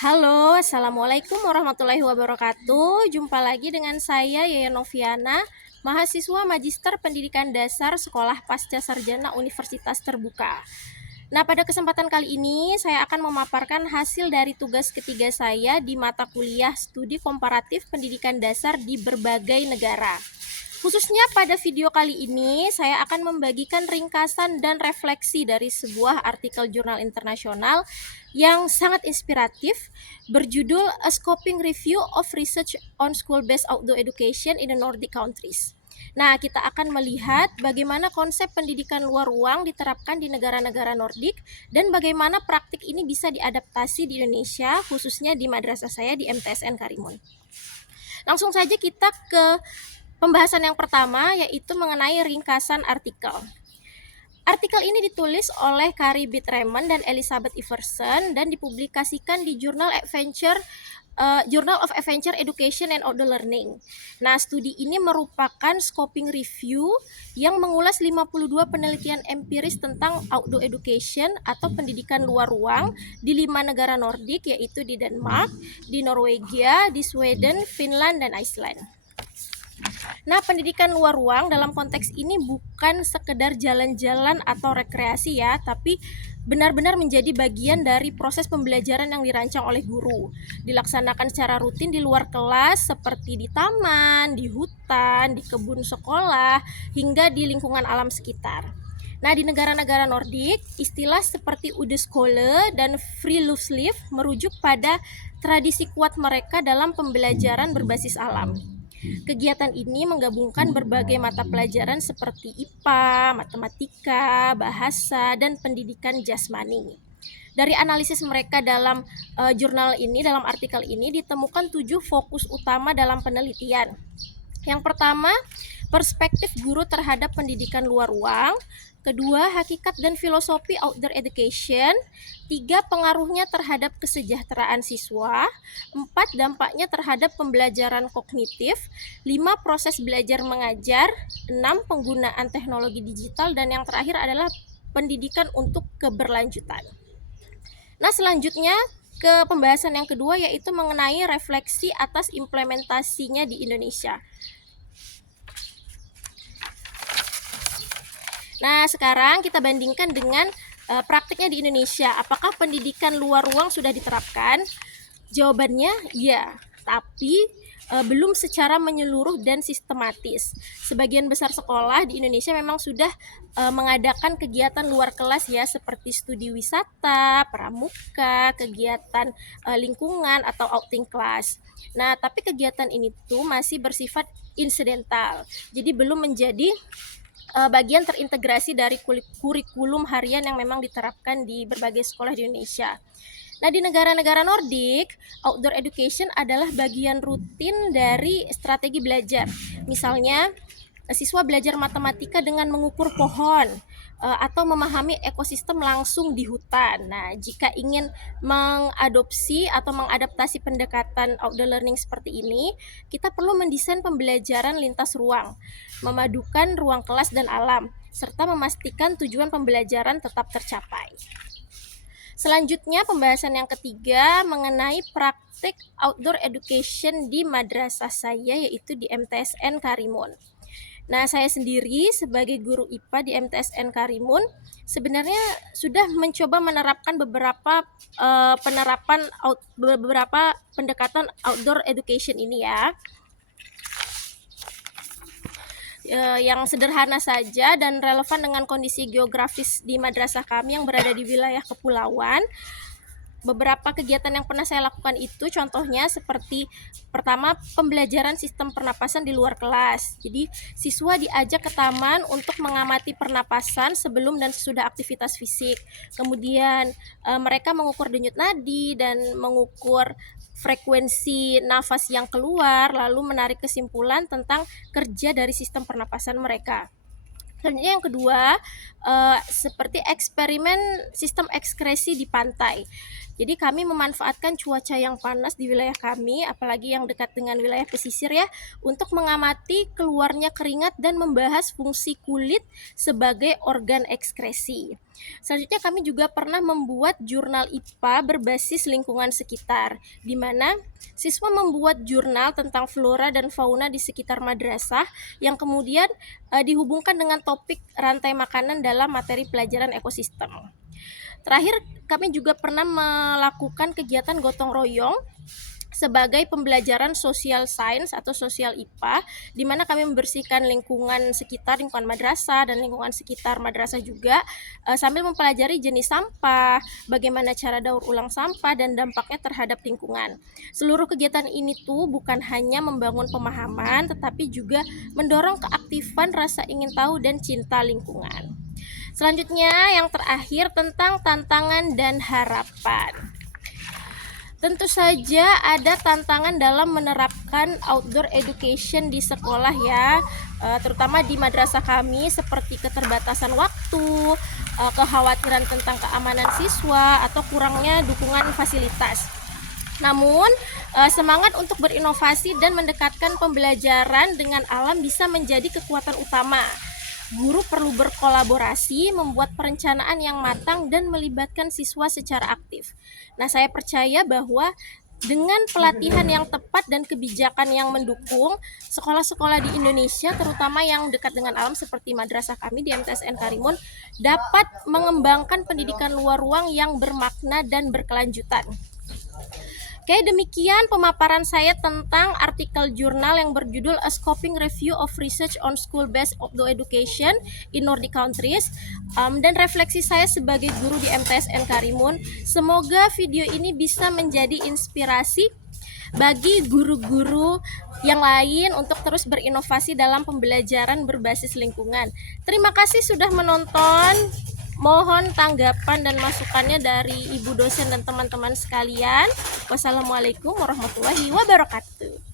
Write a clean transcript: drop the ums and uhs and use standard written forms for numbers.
Halo, Assalamualaikum warahmatullahi wabarakatuh. Jumpa lagi dengan saya Yaya Noviana, mahasiswa Magister Pendidikan Dasar Sekolah Pasca Sarjana Universitas Terbuka. Nah, pada kesempatan kali ini saya akan memaparkan hasil dari tugas ketiga saya di mata kuliah Studi Komparatif Pendidikan Dasar di berbagai negara. Khususnya pada video kali ini, saya akan membagikan ringkasan dan refleksi dari sebuah artikel jurnal internasional yang sangat inspiratif berjudul A Scoping Review of Research on School-Based Outdoor Education in the Nordic Countries. Nah, kita akan melihat bagaimana konsep pendidikan luar ruang diterapkan di negara-negara Nordik dan bagaimana praktik ini bisa diadaptasi di Indonesia, khususnya di madrasah saya di MTSN Karimun. Langsung saja kita ke pembahasan yang pertama, yaitu mengenai ringkasan artikel. Artikel ini ditulis oleh Carrie Beth Raymond dan Elizabeth Iverson dan dipublikasikan di Journal of Adventure Education and Outdoor Learning. Nah, studi ini merupakan scoping review yang mengulas 52 penelitian empiris tentang outdoor education atau pendidikan luar ruang di 5 negara Nordik, yaitu di Denmark, di Norwegia, di Sweden, Finland, dan Iceland. Nah, pendidikan luar ruang dalam konteks ini bukan sekedar jalan-jalan atau rekreasi ya, tapi benar-benar menjadi bagian dari proses pembelajaran yang dirancang oleh guru. Dilaksanakan secara rutin di luar kelas seperti di taman, di hutan, di kebun sekolah, hingga di lingkungan alam sekitar. Nah, di negara-negara Nordik, istilah seperti udeskole dan friluftsliv merujuk pada tradisi kuat mereka dalam pembelajaran berbasis alam. Kegiatan ini menggabungkan berbagai mata pelajaran seperti IPA, matematika, bahasa, dan pendidikan jasmani. Dari analisis mereka dalam jurnal ini, dalam artikel ini, ditemukan 7 fokus utama dalam penelitian. Yang pertama, perspektif guru terhadap pendidikan luar ruang. Kedua, hakikat dan filosofi outdoor education. 3, pengaruhnya terhadap kesejahteraan siswa. 4, dampaknya terhadap pembelajaran kognitif. 5, proses belajar mengajar. 6, penggunaan teknologi digital. Dan yang terakhir adalah pendidikan untuk keberlanjutan. Nah, selanjutnya ke pembahasan yang kedua, yaitu mengenai refleksi atas implementasinya di Indonesia. Nah, sekarang kita bandingkan dengan praktiknya di Indonesia. Apakah pendidikan luar ruang sudah diterapkan? Jawabannya ya, tapi belum secara menyeluruh dan sistematis. Sebagian besar sekolah di Indonesia memang sudah mengadakan kegiatan luar kelas ya, seperti studi wisata, pramuka, kegiatan lingkungan atau outing class. Nah, tapi kegiatan ini tuh masih bersifat insidental. Jadi belum menjadi bagian terintegrasi dari kurikulum harian yang memang diterapkan di berbagai sekolah di Indonesia. Nah, di negara-negara Nordik, outdoor education adalah bagian rutin dari strategi belajar. Misalnya, siswa belajar matematika dengan mengukur pohon atau memahami ekosistem langsung di hutan. Nah, jika ingin mengadopsi atau mengadaptasi pendekatan outdoor learning seperti ini, kita perlu mendesain pembelajaran lintas ruang, memadukan ruang kelas dan alam, serta memastikan tujuan pembelajaran tetap tercapai. Selanjutnya, pembahasan yang ketiga mengenai praktik outdoor education di madrasah saya, yaitu di MTSN Karimun. Nah, saya sendiri sebagai guru IPA di MTSN Karimun sebenarnya sudah mencoba menerapkan beberapa beberapa pendekatan outdoor education ini ya. Yang sederhana saja dan relevan dengan kondisi geografis di madrasah kami yang berada di wilayah kepulauan. Beberapa kegiatan yang pernah saya lakukan itu contohnya seperti pertama, pembelajaran sistem pernapasan di luar kelas. Jadi siswa diajak ke taman untuk mengamati pernapasan sebelum dan sesudah aktivitas fisik. Kemudian mereka mengukur denyut nadi dan mengukur frekuensi nafas yang keluar, lalu menarik kesimpulan tentang kerja dari sistem pernapasan mereka. Selanjutnya yang kedua, seperti eksperimen sistem ekskresi di pantai. Jadi kami memanfaatkan cuaca yang panas di wilayah kami, apalagi yang dekat dengan wilayah pesisir ya, untuk mengamati keluarnya keringat dan membahas fungsi kulit sebagai organ ekskresi. Selanjutnya kami juga pernah membuat jurnal IPA berbasis lingkungan sekitar, di mana siswa membuat jurnal tentang flora dan fauna di sekitar madrasah yang kemudian dihubungkan dengan topik rantai makanan dalam materi pelajaran ekosistem. Terakhir, kami juga pernah melakukan kegiatan gotong royong sebagai pembelajaran social science atau sosial IPA, di mana kami membersihkan lingkungan sekitar, lingkungan madrasah dan lingkungan sekitar madrasah juga, sambil mempelajari jenis sampah, bagaimana cara daur ulang sampah dan dampaknya terhadap lingkungan. Seluruh kegiatan ini tuh bukan hanya membangun pemahaman, tetapi juga mendorong keaktifan rasa ingin tahu dan cinta lingkungan. Selanjutnya yang terakhir tentang tantangan dan harapan. Tentu saja ada tantangan dalam menerapkan outdoor education di sekolah ya, terutama di madrasah kami seperti keterbatasan waktu, kekhawatiran tentang keamanan siswa, atau kurangnya dukungan fasilitas. Namun, semangat untuk berinovasi dan mendekatkan pembelajaran dengan alam bisa menjadi kekuatan utama. Guru perlu berkolaborasi, membuat perencanaan yang matang, dan melibatkan siswa secara aktif. Nah, saya percaya bahwa dengan pelatihan yang tepat dan kebijakan yang mendukung, sekolah-sekolah di Indonesia, terutama yang dekat dengan alam seperti madrasah kami di MTSN Karimun, dapat mengembangkan pendidikan luar ruang yang bermakna dan berkelanjutan. Oke, demikian pemaparan saya tentang artikel jurnal yang berjudul A Scoping Review of Research on School-Based Outdoor Education in Nordic Countries, dan refleksi saya sebagai guru di MTSN Karimun. Semoga video ini bisa menjadi inspirasi bagi guru-guru yang lain untuk terus berinovasi dalam pembelajaran berbasis lingkungan. Terima kasih sudah menonton. Mohon tanggapan dan masukannya dari ibu dosen dan teman-teman sekalian. Wassalamualaikum warahmatullahi wabarakatuh.